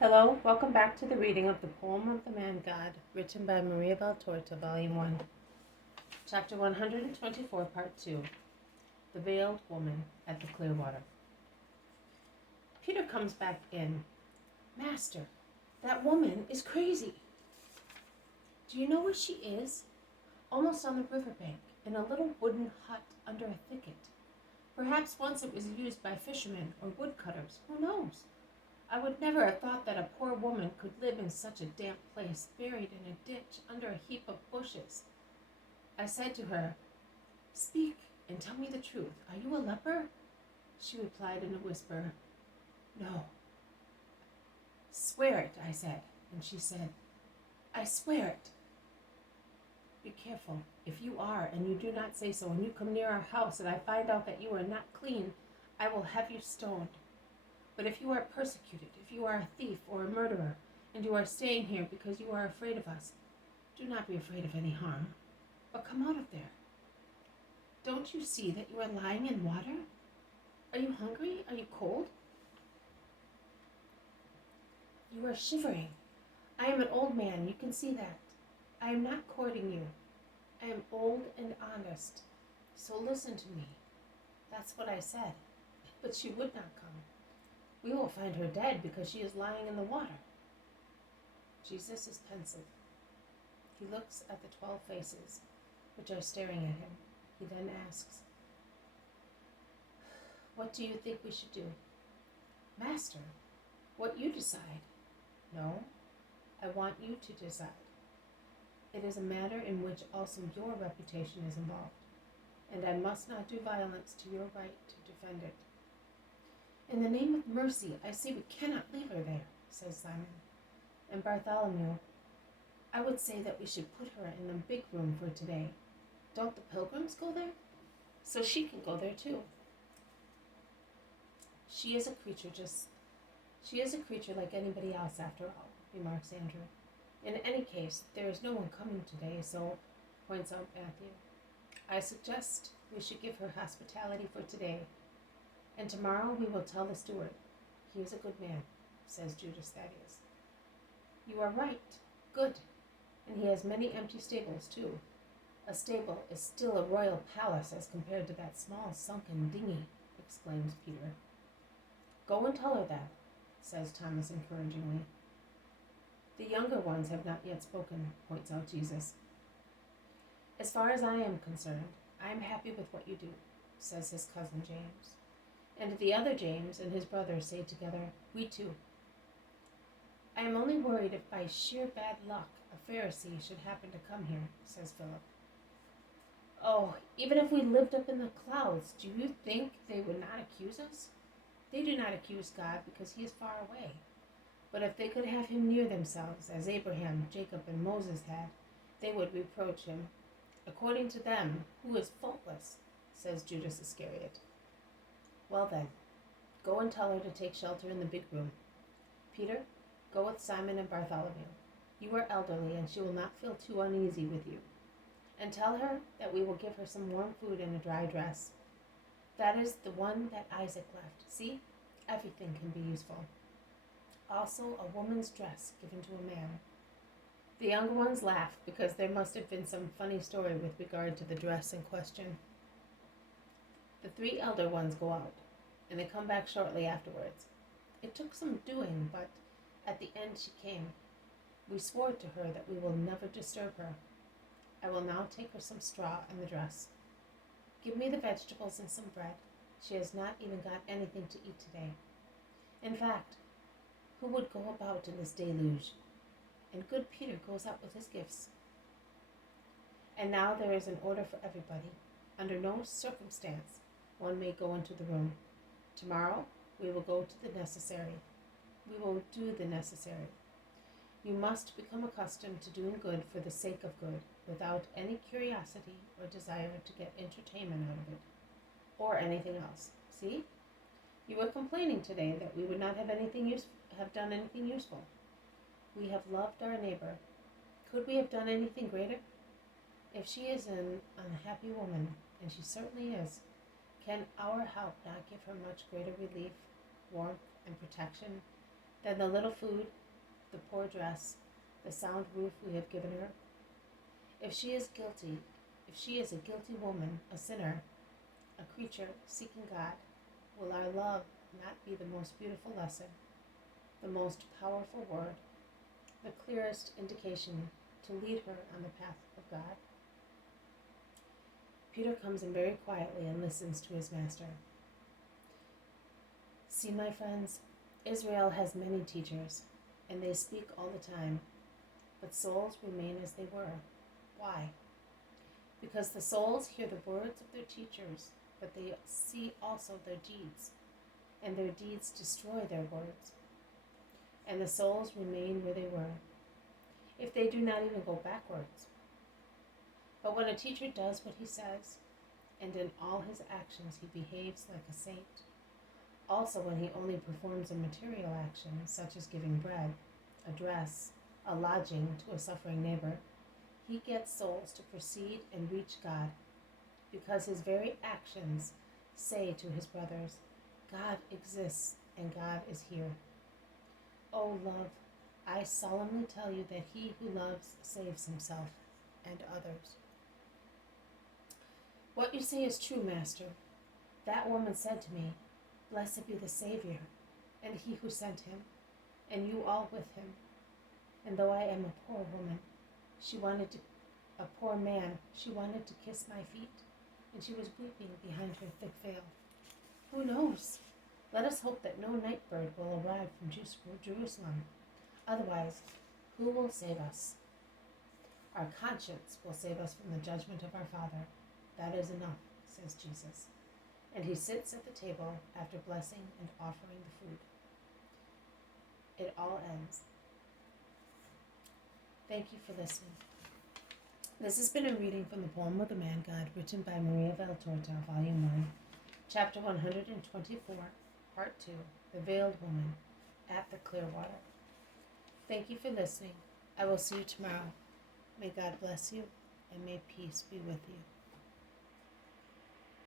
Hello, welcome back to the reading of the Poem of the Man God, written by Maria Valtorta, Volume 1, Chapter 124, Part 2, The Veiled Woman at the Clearwater. Peter comes back in. Master, that woman is crazy. Do you know where she is? Almost on the riverbank, in a little wooden hut under a thicket. Perhaps once it was used by fishermen or woodcutters, who knows? I would never have thought that a poor woman could live in such a damp place, buried in a ditch under a heap of bushes. I said to her, "Speak and tell me the truth. Are you a leper?" She replied in a whisper, "No." "Swear it," I said, and she said, "I swear it." "Be careful. If you are, and you do not say so, and you come near our house, and I find out that you are not clean, I will have you stoned. But if you are persecuted, if you are a thief or a murderer, and you are staying here because you are afraid of us, do not be afraid of any harm, but come out of there. Don't you see that you are lying in water? Are you hungry? Are you cold? You are shivering. I am an old man, you can see that. I am not courting you. I am old and honest, so listen to me." That's what I said, but she would not come. "We will find her dead because she is lying in the water." Jesus is pensive. He looks at the 12 faces, which are staring at him. He then asks, "What do you think we should do?" "Master, what you decide." "No, I want you to decide. It is a matter in which also your reputation is involved, and I must not do violence to your right to defend it." "In the name of mercy, I say we cannot leave her there," says Simon. And Bartholomew, "I would say that we should put her in the big room for today. Don't the pilgrims go there? So she can go there too." She is a creature like anybody else after all," remarks Andrew. "In any case, there is no one coming today, so," points out Matthew, "I suggest we should give her hospitality for today. And tomorrow we will tell the steward. He is a good man," says Judas Thaddeus. "You are right. Good. And he has many empty stables, too. A stable is still a royal palace as compared to that small sunken dinghy," exclaims Peter. "Go and tell her that," says Thomas encouragingly. "The younger ones have not yet spoken," points out Jesus. "As far as I am concerned, I am happy with what you do," says his cousin James. And the other James and his brother say together, "We too." "I am only worried if by sheer bad luck a Pharisee should happen to come here," says Philip. "Oh, even if we lived up in the clouds, do you think they would not accuse us? They do not accuse God because he is far away. But if they could have him near themselves, as Abraham, Jacob, and Moses had, they would reproach him. According to them, who is faultless," says Judas Iscariot. "Well then, go and tell her to take shelter in the big room. Peter, go with Simon and Bartholomew. You are elderly, and she will not feel too uneasy with you. And tell her that we will give her some warm food and a dry dress. That is the one that Isaac left. See, everything can be useful. Also a woman's dress given to a man." The younger ones laugh because there must have been some funny story with regard to the dress in question. The 3 elder ones go out, and they come back shortly afterwards. It took some doing, but at the end she came. We swore to her that we will never disturb her. I will now take her some straw and the dress. Give me the vegetables and some bread. She has not even got anything to eat today. In fact, who would go about in this deluge? And good Peter goes out with his gifts. And now there is an order for everybody. Under no circumstance one may go into the room. Tomorrow we will go to the necessary. We will do the necessary. You must become accustomed to doing good for the sake of good, without any curiosity or desire to get entertainment out of it, or anything else. See? You were complaining today that we would not have done anything useful. We have loved our neighbor. Could we have done anything greater? If she is an unhappy woman, and she certainly is, can our help not give her much greater relief, warmth, and protection Then the little food, the poor dress, the sound roof we have given her. If she is guilty, if she is a guilty woman, a sinner, a creature seeking God, will our love not be the most beautiful lesson, the most powerful word, the clearest indication to lead her on the path of God? Peter comes in very quietly and listens to his master. See, my friends, Israel has many teachers, and they speak all the time, but souls remain as they were. Why? Because the souls hear the words of their teachers, but they see also their deeds, and their deeds destroy their words. And the souls remain where they were, if they do not even go backwards. But when a teacher does what he says, and in all his actions he behaves like a saint, also when he only performs a material action, such as giving bread, a dress, a lodging to a suffering neighbor, he gets souls to proceed and reach God, because his very actions say to his brothers, God exists and God is here. O love, I solemnly tell you that he who loves saves himself and others. What you say is true, Master. That woman said to me, Blessed be the Savior, and he who sent him, and you all with him. And though I am a poor woman, she wanted to kiss my feet, and she was weeping behind her thick veil. Who knows? Let us hope that no night bird will arrive from Jerusalem. Otherwise, who will save us? Our conscience will save us from the judgment of our Father. That is enough, says Jesus. And he sits at the table after blessing and offering the food. It all ends. Thank you for listening. This has been a reading from the poem of the Man God, written by Maria Valtorta, Volume 1, Chapter 124, Part 2, The Veiled Woman, at the Clearwater. Thank you for listening. I will see you tomorrow. May God bless you, and may peace be with you.